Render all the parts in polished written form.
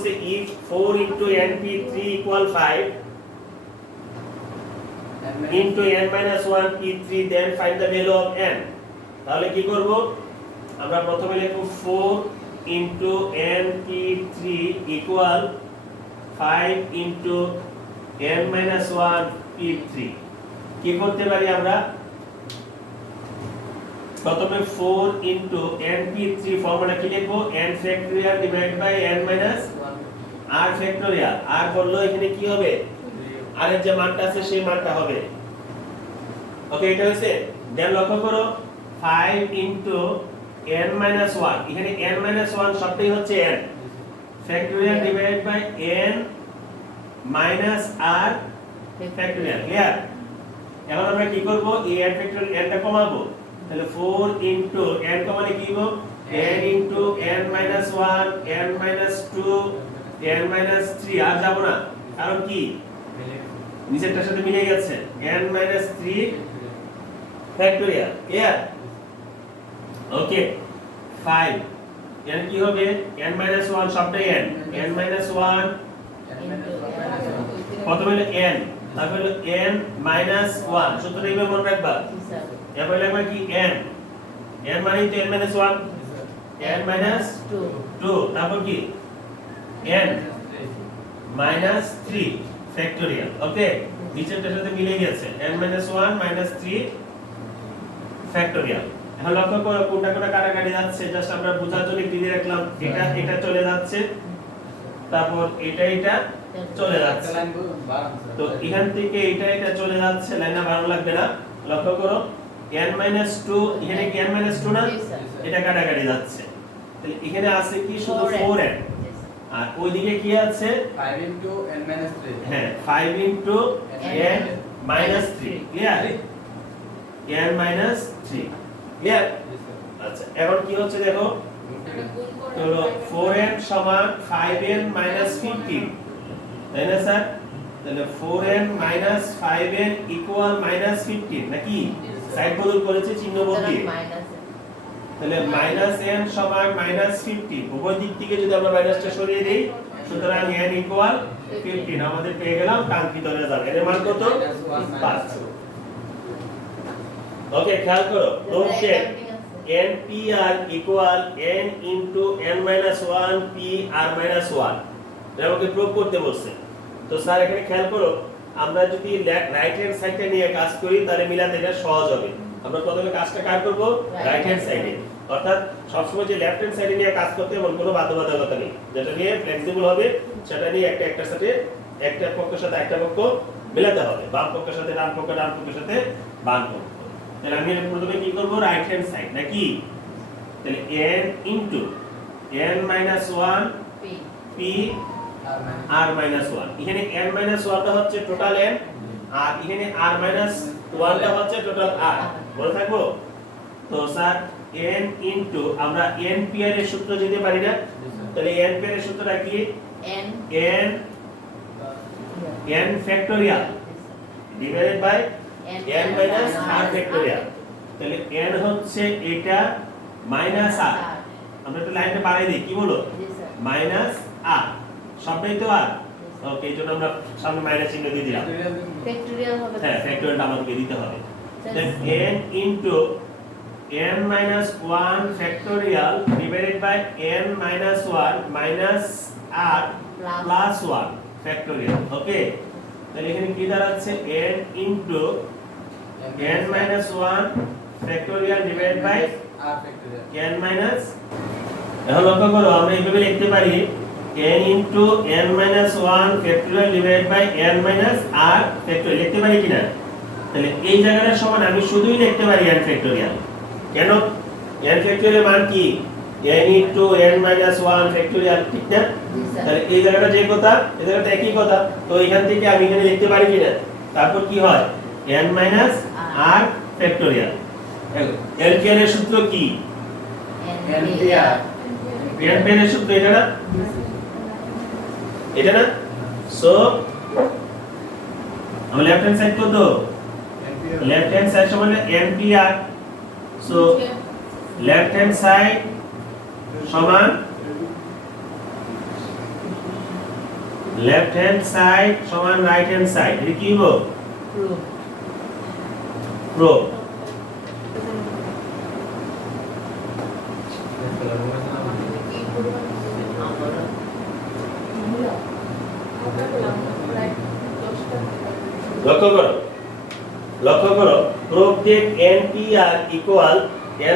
বলছে if 4 into np3 equal 5 into n minus 1 p3 then find the value of n তাহলে কি করব আমরা প্রথমে লিখব 4 into np3 equal 5 into n minus 1 p3 কি করতে পারি আমরা প্রথমে 4 into np3 ফর্মুলা কি লিখব n factorial divided by n minus 1 r factorial r বললো এখানে কি হবে r এর যে মানটা আছে সেই মানটা হবে ওকে এটা হইছে দেন লক্ষ্য করো 5 into n minus 1 এখানে n minus 1 সবটাই হচ্ছে n factorial divided by n minus r factorial clear এখন আমরা কি করব এই n factorial n টা কমাবো তাহলে 4 into n কমালে কি হবে n into n minus 1 n minus 2 n minus 3 আর যাব না কারণ কি নিচেরটার সাথে মিলে গেছে n minus 3 factorial clear okay 5 n কি হবে n minus 1 সবটাই n n minus 1 প্রথমে হলো n তারপর হলো n minus 1 সূত্রটা এইভাবে মনে রাখবা এরপর লিখবা কি n n মানে তো n minus 1 n minus 2 তারপর কি n minus 3 factorial ওকে নিচেরটার সাথে মিলে গেছে n minus 1 minus 3 factorial এখন লক্ষ্য করো কোনটা কোনটা কাটাকাটি যাচ্ছে জাস্ট আমরা বোঝার জন্য কি দিয়ে রাখলাম এটা এটা চলে যাচ্ছে তারপর এটা এটা চলে যাচ্ছে তো এখান থেকে এটা এটা চলে যাচ্ছে লাইনটা বাড়ানো লাগবে না লক্ষ্য করো n minus 2 এখানে কি n minus 2 না এটা কাটাকাটি যাচ্ছে তাহলে এখানে আছে কি শুধু 4n আর ওইদিকে কি আছে 5 into n minus 3 হ্যাঁ 5 into n minus 3 clear n minus 3 clear আচ্ছা এখন কি হচ্ছে দেখো হলো 4n সমান 5n minus 15 তাই না স্যার তাহলে 4n minus 5n equal minus 15 নাকি সাইড বদল করেছে চিহ্ন বদলিয়ে তাহলে -n সমান -15 উভয় দিক থেকে যদি আমরা মাইনাসটা সরিয়ে দেই সুতরাং n ইকুয়াল 15 আমাদের পেয়ে গেলাম কাঙ্ক্ষিত রেজাল্ট এর মান কত 5 ওকে খেয়াল করো proof check npr equal n into n - 1 pr - 1 এটা আমাকে প্রুফ করতে বলছে তো স্যার এখানে খেয়াল করো আমরা যদি রাইট হ্যান্ড সাইডটা নিয়ে কাজ করি তাহলে মিলাতে এটা সহজ হবে আমরা প্রথমে কাজটা কার করব রাইট হ্যান্ড সাইডে অর্থাৎ সবসময় যে লেফট হ্যান্ড সাইডে নিয়ে কাজ করতে এমন কোনো বাধ্যবাধকতা নেই যেটা নিয়ে ফ্লেক্সিবল হবে সেটা নিয়ে একটার সাথে একটা পক্ষের সাথে একটা পক্ষ মিলাতে হবে বাম পক্ষের সাথে ডান পক্ষের সাথে বাম পক্ষ তাহলে আমি প্রথমে কি করব রাইট হ্যান্ড সাইড নাকি তাহলে n into n - 1 p r - 1 এখানে n - 1 টা হচ্ছে টোটাল n আর এখানে r - 1 টা হচ্ছে টোটাল r বলে থাকবো তো স্যার n ইনটু আমরা npr এর সূত্র দিতে পারি না তাহলে npr এর সূত্রটা কি n factorial divided by n minus r factorial তাহলে n হচ্ছে এটা মাইনাস r আমরা একটু লাইনটা বাড়াই দিই কি বলো মাইনাস r সবটাই তো r ওকে এই জন্য আমরা সামনে মাইনাস চিহ্ন দিয়ে দিলাম ফ্যাক্টোরিয়াল হবে হ্যাঁ ফ্যাক্টোরিয়ালটা আমাকে দিতে হবে then n into n minus 1 factorial divided by n minus 1 minus r plus 1 factorial okay তাহলে এখানে কি দাঁড়াচ্ছে n into n minus 1 factorial divided by r factorial n minus এখন লক্ষ্য করো আমরা এইভাবে লিখতে পারি n into n minus 1 factorial divided by n minus r factorial লিখতে পারি কিনা তাহলে এই জায়গাটার সমান আমি শুধুই লিখতে পারি n factorial কেন n factorial এর মান কি n into n minus 1 factorial ঠিক না তাহলে এই জায়গাটা যে কথা এই জায়গাটা একই কথা তো এখান থেকে আমি এখানে লিখতে পারি কিনা তারপর কি হয় n minus r factorial LCL এর সূত্র কি npr npr এর সূত্র এটা না সো আমরা লেফট হ্যান্ড সাইড কত left hand side সমান npr so left hand side সমান লেফট হ্যান্ড সাইড সমান রাইট হ্যান্ড সাইড, এটা কি হবে? প্রুফ। লক্ষ্য করো proof that NPR equal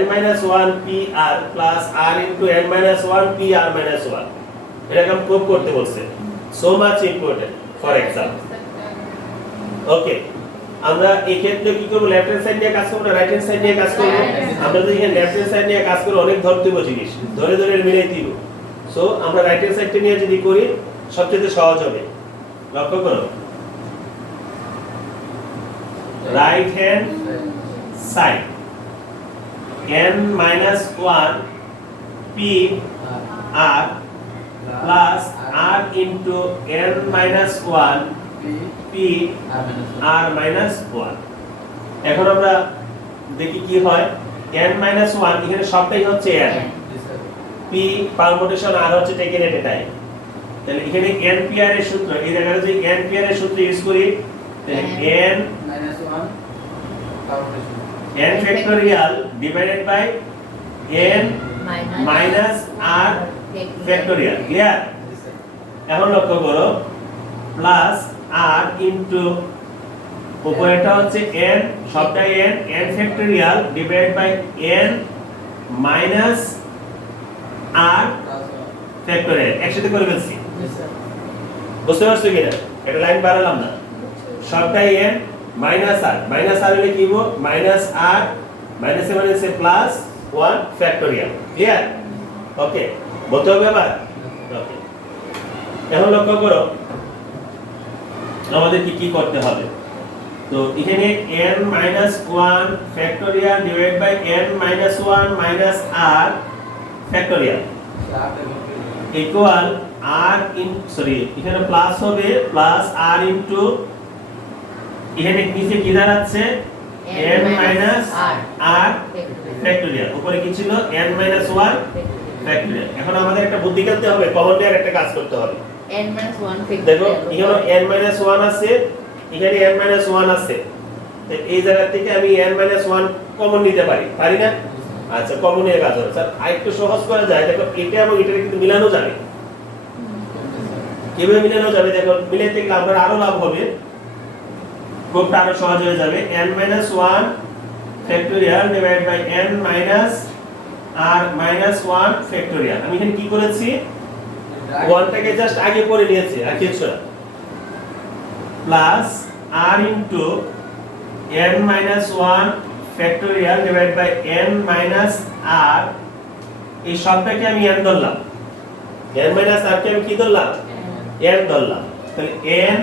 n-1 PR plus R into n-1 PR - 1, এটাকে আমি প্রুফ করতে বলছে। So much important for exam. Okay, আমরা এই ক্ষেত্রে কি করব? লেফট হ্যান্ড সাইড নিয়ে কাজ করব না রাইট হ্যান্ড সাইড নিয়ে কাজ করব? আমরা যদি এখানে লেফট হ্যান্ড সাইড নিয়ে কাজ করি অনেক ধরতে হবে জিনিস, ধরে ধরে মিলাই দিব। সো আমরা রাইট হ্যান্ড সাইডটা নিয়ে যদি করি সবচেয়ে সহজ হবে। লক্ষ্য করো, right hand side n-1 p r plus r into n-1 p r - 1। এখন আমরা দেখি কি হয়। n-1 এখানে সবটাই হচ্ছে n, p পারমুটেশন r হচ্ছে টেকেন এট এ টাইম। তাহলে এখানে npr এর সূত্র, এই জায়গায় যদি npr এর সূত্র ইউজ করি তাহলে n-1 n factorial divided by n minus r factorial, clear? এখন লক্ষ্য করো প্লাস r ইনটু উপরেটা হচ্ছে n, সবটাই n factorial divided by n minus r factorial একসাথে করে ফেলছি। বুঝতে পারছো কিনা? এটা লাইন বাড়ালাম না, সবটাই n মাইনাস r হলে কি হবে? মাইনাস r মাইনাস মানে হচ্ছে প্লাস 1 ফ্যাক্টোরিয়াল, ক্লিয়ার? ওকে, বলতে হবে আবার। ওকে, এখন লক্ষ্য করো আমাদের কি করতে হবে। তো এখানে n-1 factorial divide by n-1 minus r factorial equal r in এখানে প্লাস হবে প্লাস r ইনটু এখানে নিচে কি দাঁড়াচ্ছে n minus r ফ্যাক্টোরিয়াল, উপরে কি ছিল n-1 ফ্যাক্টোরিয়াল। এখন আমাদের একটা বুদ্ধি করতে হবে, কমন নিয়ে একটা কাজ করতে হবে। n-1 ফ্যাক্টোরিয়াল, দেখো এখানে n-1 আছে, এখানে n-1 আছে, তো এই জায়গা থেকে আমি n-1 কমন নিতে পারি না? আচ্ছা, কমন নিয়ে কাজ হবে। স্যার আরেকটু সহজ করা যায়, দেখো এটা এবং এটা কিন্তু মিলানো যাবে। কিভাবে মিলানো যাবে? দেখো মিলাতে গেলে আমরা আরো লাভ হবে, প্রুফটা আরো সহজ হয়ে যাবে। n-1 factorial divide by n minus r minus 1 factorial. আমি এখানে কি করেছি? 1 টাকে জাস্ট আগে পড়ে নিয়েছি আর কিছু না, plus r into n-1 factorial divide by n minus r, এই সবটাকে আমি n ধরলাম, n মাইনাস r কে আমি কি ধরলাম? n ধরলাম। তাহলে n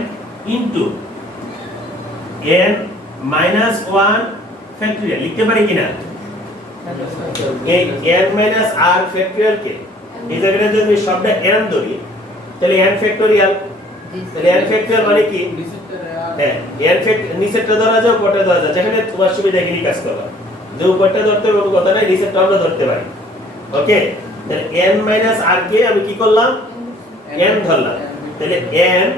into n minus 1 factorial লিখতে পারি কিনা? এই n minus r ফ্যাক্টোরিয়াল কে এই জায়গাটা যদি সবটা n ধরি তাহলে n ফ্যাক্টোরিয়াল, তাহলে n ফ্যাক্টোরিয়াল মানে কি? হ্যাঁ, n ফ্যাক্টোরিয়াল নিচেরটা ধরা যায় উপরটা ধরা যায়, যেখানে তোমার সুবিধা এখানে কাজ করবা। যে উপরটা ধরতে হবে কোনো কথা নাই, নিচেরটা আমরা ধরতে পারি। ওকে, তাহলে n minus r কে আমি কি করলাম? n ধরলাম। তাহলে n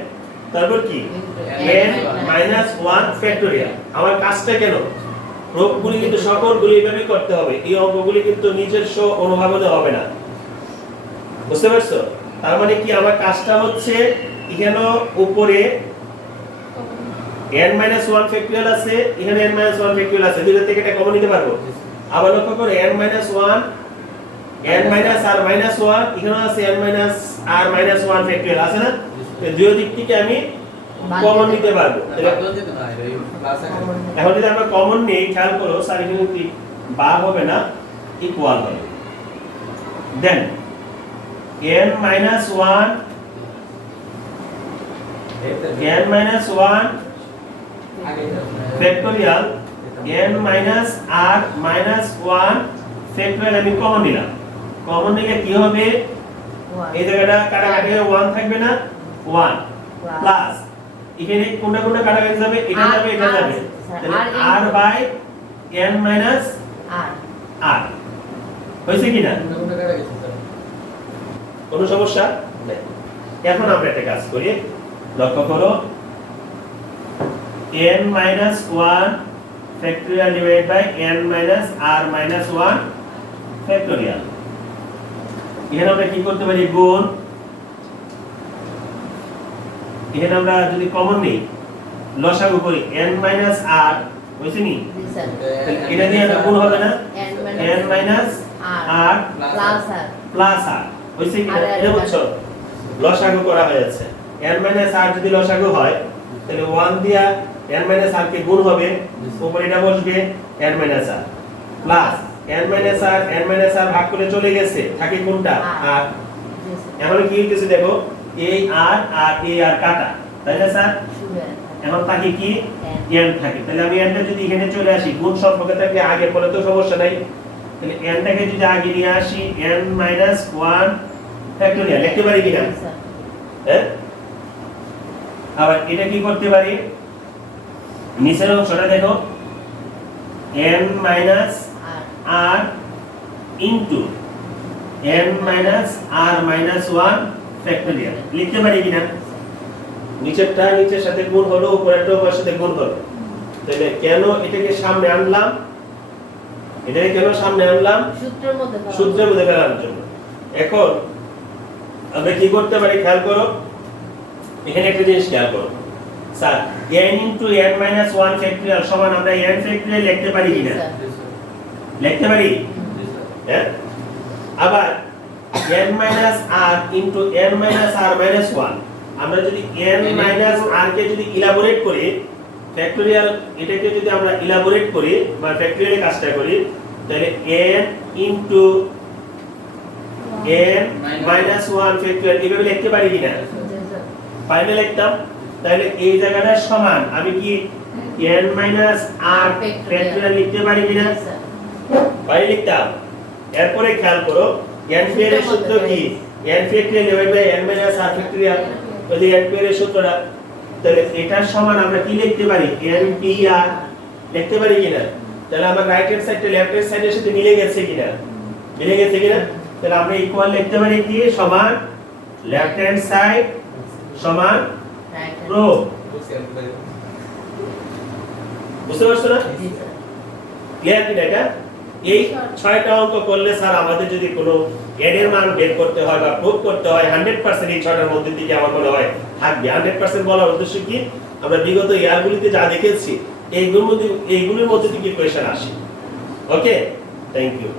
তারপর কি n minus 1 ফ্যাক্টোরিয়াল। আমার কাজটা কেন? প্রুফগুলি কিন্তু সকলগুলি এইভাবে করতে হবে, এই অঙ্কগুলি কিন্তু নিজস্ব অনুভাবে হবে না। বুঝতে পারছো? তার মানে কি আমার কাজটা হচ্ছে এখানে উপরে n minus 1 ফ্যাক্টোরিয়াল আছে, এখানে n minus 1 ফ্যাক্টোরিয়াল আছে, দুইটা থেকে এটা কমন নিতে পারবো। আবার লক্ষ্য করো n minus 1 n minus r minus 1 এখানে আছে n minus r minus 1 factorial আছে না? দুই দিক থেকে আমি কমন নিতে পারবো। এখন যদি আমরা কমন নেই, খেয়াল করো স্যার এখানে কি বার হবে না, ইকুয়াল হবে। দেন n minus 1 factorial n minus r minus 1 factorial আমি কমন নিলাম। কমন নিলে কি হবে? এই জায়গাটা কাটাকাটি হয়ে 1 থাকবে না? 1 প্লাস এখানে কোনটা কোনটা কাটাকাটি যাবে? এটা যাবে, এটা যাবে, তাহলে r by n minus r হইছে কি না? কোনো সমস্যা নেই। এখন আমরা একটা কাজ করি, লক্ষ্য করো n minus 1 factorial divided by n minus r minus 1 factorial। এখানে আমরা কি করতে পারি, গুণ, এখানে আমরা যদি কমন নিই লসাগু করি n minus r হইছে নি, এটা দিয়ে একটা গুণ হবে না, n minus r plus r হইছে কি, এটা বুঝছো, লসাগু করা হয়েছে। n minus r যদি লসাগু হয় তাহলে 1 দিয়া n minus r কে গুণ হবে, উপরে এটা বসবে n minus r plus n minus r ভাগ করে চলে গেছে, থাকে কোনটা, r। এখন কি হইতেছে দেখো, এই r আর এই r কাটা, তাই না স্যার? এখন থাকে কি, n থাকে। তাহলে আমি n টা যদি এখানে চলে আসি, গুণ সম্পর্কে থাকলে আগে পরে তো সমস্যা নাই, তাহলে n টাকে যদি আগে নিয়ে আসি n minus 1 ফ্যাক্টরিয়াল লিখতে পারি কিনা, হ্যাঁ? আবার এটা কি করতে পারি, নিচের অংশটা দেখো n minus r into n minus r minus 1 factorial লিখতে পারি কিনা, নিচেরটা নিচের সাথে গুণ হলো, উপরেরটা উপরের সাথে গুণ হলো। তাহলে কেন এটাকে সামনে আনলাম, এটাকে কেন সামনে আনলাম, সূত্রের মধ্যে ফেলার জন্য। এখন আমরা কি করতে পারি খেয়াল করো, এখানে একটা জিনিস খেয়াল করো sir, n into n minus 1 factorial সমান আমরা n ফ্যাক্টরিয়াল লিখতে পারি কিনা, লিখতে পারি, হ্যাঁ? আবার n minus r into n minus r minus 1 আমরা যদি n minus r কে যদি ইলাবোরেট করি, ফ্যাক্টরিয়াল এটাকে যদি আমরা ইলাবোরেট করি বা ফ্যাক্টরিয়াল কাজটা করি, তাহলে n into n minus 1 factorial এভাবে লিখতে পারি কিনা, ফাইনাল লিখতাম। তাহলে এই জায়গাটা সমান আমি কি n minus r ফ্যাক্টরিয়াল লিখতে পারি কিনা, পারি, লিখতাম। এরপরে খেয়াল করো n এর সূত্র কি, n factorial divide by n minus r factorial, যদি n এর সূত্রটা, তাহলে এটার সমান আমরা কি লিখতে পারি, n pr লিখতে পারি কিনা। তাহলে আমার রাইট হ্যান্ড সাইডটা লেফট হ্যান্ড সাইডের সাথে মিলে গেছে কিনা, মিলে গেছে কিনা। তাহলে আমরা ইকুয়াল লিখতে পারি কি, সমান লেফট হ্যান্ড সাইড সমান রো। বুঝতে পারছো না, ক্লিয়ার কিনা এটা? এই 6টা অঙ্ক করলে স্যার আমাদের যদি কোনো n এর মান বের করতে হয় বা প্রুফ করতে হয় 100% এই 6টার মধ্যে থেকে আমার মনে হয় থাকবে। 100% বলার উদ্দেশ্য কি, আমরা বিগত ইয়ারগুলিতে যা দেখেছি এইগুলোর মধ্যে থেকে কোয়েশ্চেন আসে। ওকে, থ্যাংক ইউ।